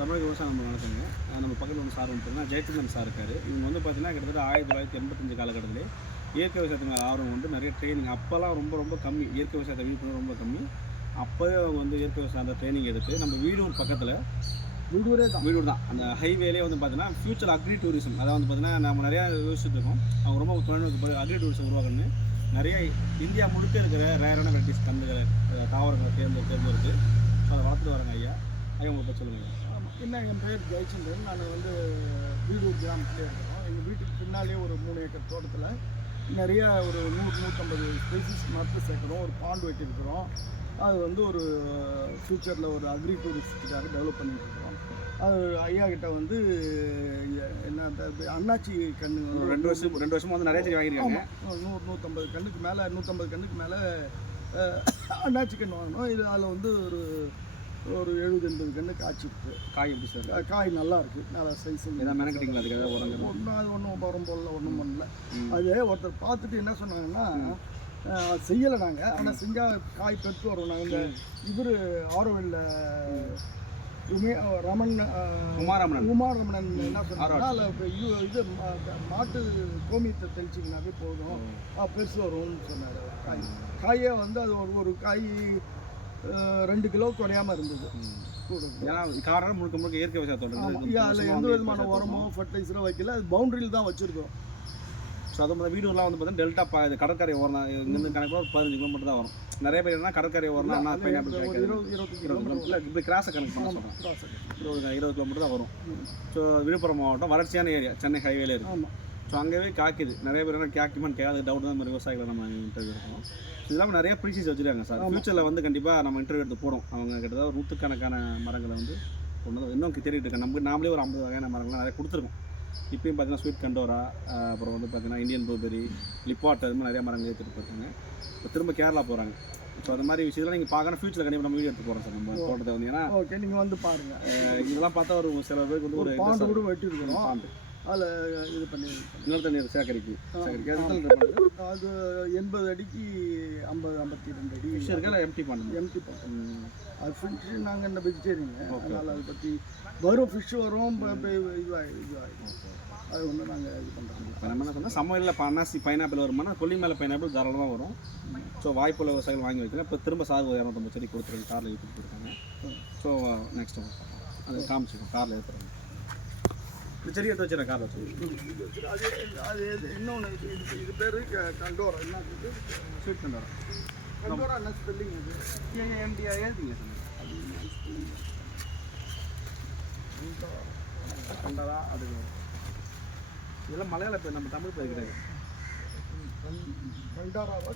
தமிழக விவசாயம் நம்ம நடத்துங்க. நம்ம பக்கத்தில் வந்து சார் வந்து ஜெயச்சந்திரன் சார் இருக்கார். இவங்க வந்து பார்த்தீங்கன்னா கிட்டத்தட்ட 1985 காலகட்டத்திலே இயற்கை விவசாயத்து மேலே ஆர்வம் வந்து நிறைய ட்ரைனிங் அப்போல்லாம் ரொம்ப ரொம்ப கம்மி. இயற்கை விவசாயத்தை விழிப்புணர்வு ரொம்ப கம்மி. அப்போவே அவங்க வந்து இயற்கை விவசாயம் அந்த ட்ரைனிங் எடுத்து நம்ம வீடூர் பக்கத்தில் வீடூர் தான் அந்த ஹைவேலே வந்து பார்த்தீங்கன்னா ஃபியூச்சர் அக்ரி டூரிசம் அதாவது வந்து பார்த்தீங்கன்னா நம்ம நிறையா யோசிச்சுட்டு இருக்கோம். அவங்க ரொம்ப தொழில்நுட்ப அக்ரி டூரிசம் உருவாக்கணும்னு நிறைய இந்தியா முழுக்க இருக்கிற ரேரான வெரைட்டிஸ் கந்துகளை தாவரங்களை தேர்ந்தெடுத்து அதை வளர்த்துட்டு வராங்க ஐயா. ஐயா உங்களை பற்றி சொல்லுங்கள். ஆமாம், என்ன என் பேர் ஜெயச்சந்திரன். நான் வந்து வீடூர் கிராமத்திலே இருக்கிறோம். எங்கள் வீட்டுக்கு பின்னாலே ஒரு 3 ஏக்கர் தோட்டத்தில் நிறையா ஒரு 100-150 ஸ்பெசிஸ் நட்டு சேர்க்குறோம். ஒரு பாண்டு வெட்டியிருக்கிறோம். அது வந்து ஒரு ஃப்யூச்சரில் ஒரு அக்ரி டூரிஸ்டுக்காக டெவலப் பண்ணிட்டு இருக்கிறோம். அது ஐயா கிட்ட வந்து என்ன அண்ணாச்சி கன்று வந்து 2 வருஷம் வந்து நிறைய செடி வாங்கியிருக்காங்க. 100-150 கன்றுக்கு மேலே 150 கன்றுக்கு மேலே அண்ணாச்சி கன்று வாங்கினோம். இது அதில் வந்து ஒரு 70-80 கன்று காய்ச்சிருக்கு. காய் எப்படி சார்? காய் நல்லா இருக்குது, நல்லா சைஸ். ஏதாவது மெனக்கிட்டீங்களா? அதுக்கு ஒன்றும் அது ஒன்றும் உரம் போடல, ஒன்றும் பண்ணல. அது ஒருத்தர் பார்த்துட்டு என்ன சொன்னாங்கன்னா செய்யலை நாங்கள், ஆனால் செஞ்சால் காய் பெற்று வரும். நாங்கள் இந்த இவர் ஆரோவில் உமாரமணன் என்ன சொன்னாங்கன்னா அதில் இது மாட்டு கோமியத்தை தெளிச்சிங்கனாவே போதும், பெருசு வரும்னு சொன்னார். காயே வந்து அது ஒரு காய் 2 கிலோ குறையாமல் இருந்தது. காரணம் முழுக்க முழுக்க இயற்கை விவசாயத்தோட அதில் எந்த விதமான உரமோ ஃபர்டிலைசரோ வைக்கல. அது பவுண்டரியில் தான் வச்சுருக்கோம். ஸோ அது மாதிரி வீடுலாம் வந்து பார்த்தீங்கன்னா டெல்டா இது கடற்கரை ஓரம் தான். இங்கேருந்து கணக்கு ஒரு 15 கிலோமீட்டர் தான் வரும். நிறைய பேர் என்ன கடற்கரை ஓரம்னா என்ன பைனாப்பிள் இல்லை இப்படி கிராஸை கணக்கு பண்ண சொல்கிறேன். 20 கிலோமீட்டர் தான் வரும். ஸோ விழுப்புரம் மாவட்டம் வறட்சியான ஏரியா, சென்னை ஹைவேல இருக்குது. ஸோ அங்கேயே காய்க்குது. நிறைய பேர் என்ன கேட்குமான்னு கேட்காத டவுட் தான் மாதிரி விவசாயிகளை நம்ம இன்டர்வியூ இருக்கோம். ஸோ இதெல்லாம் நிறைய ப்ரீசிஸ் வச்சுருக்காங்க சார். ஃபியூச்சரில் வந்து கண்டிப்பாக நம்ம இன்டர்வியூ எடுத்து போகிறோம். அவங்க கிட்டத்தட்ட ஒரு 100கணக்கான மரங்களை வந்து கொண்டு இன்னும் தேடிட்டு இருக்கேன். நாமளே ஒரு 50 வகையான மரங்கள்லாம் நிறைய கொடுத்துருக்கோம். இப்பயும் பார்த்தீங்கன்னா ஸ்வீட் கண்டோரா, அப்புறம் வந்து பார்த்தீங்கன்னா இந்தியன் ப்ளூபெரி, லிப்பாட், அது மாதிரி நிறைய மரங்கள் ஏற்றிட்டு போயிருக்காங்க. இப்போ திரும்ப கேரளா போகிறாங்க. ஸோ அது மாதிரி விஷயத்தெல்லாம் நீங்கள் பார்க்கணும். ஃபியூச்சரில் கண்டிப்பாக நம்ம வீடியோ எடுத்து போகிறோம் சார். நம்ம தோட்டத்தை வந்து ஏன்னா ஓகே நீங்கள் வந்து பாருங்கள். இதெல்லாம் பார்த்தா ஒரு சில பேருக்கு வந்து ஒரு பாண்டு கூட வெட்டிருக்கணும். அதில் இது பண்ணி இன்னொரு தண்ணீர் சேகரிக்கு அது 80 அடிக்கு 50-52 அடி ஃபிஷ் இருக்கா? எம்டி பண்ணுங்க. அது ஃபிஷ் நாங்கள் இந்த வெஜிடேரியன், அதனால் அதை பற்றி வரும் ஃபிஷ் வரும் இதுவாகிடும். அது ஒன்று நாங்கள் இது பண்ணுறோம். இப்போ நம்ம என்ன சொன்னால் சமையலில் அன்னாசி பைனாப்பிள் வருமானா கொல்லி மேலே பைனாப்பிள் தாராளமாக வரும். ஸோ வாய்ப்புள்ள விவசாயிகள் வாங்கி வைக்கலாம். இப்போ திரும்ப சார் 250 செடி கொடுத்துருக்காங்க, காரில் ஏற்றிட்டு இருக்காங்க. ஸோ நெக்ஸ்ட் அது காமிச்சிடும் காரில் ஏற்றுறாங்க. இந்த செடி எடுத்து வச்சுருக்கேன் காரில் வச்சு. அது இன்னொன்று இது பேர் கண்டோரா. என்ன ஸ்வீட் கண்டோரா. கண்டோரா என்ன ஸ்பெல்லிங்? அது ஏஎம்டிஆ எழுதிங்க சார். கண்டோரா. அது இதெல்லாம் மலையாள பேர், நம்ம தமிழ் பேர் கிடையாது. கண்டாராவா?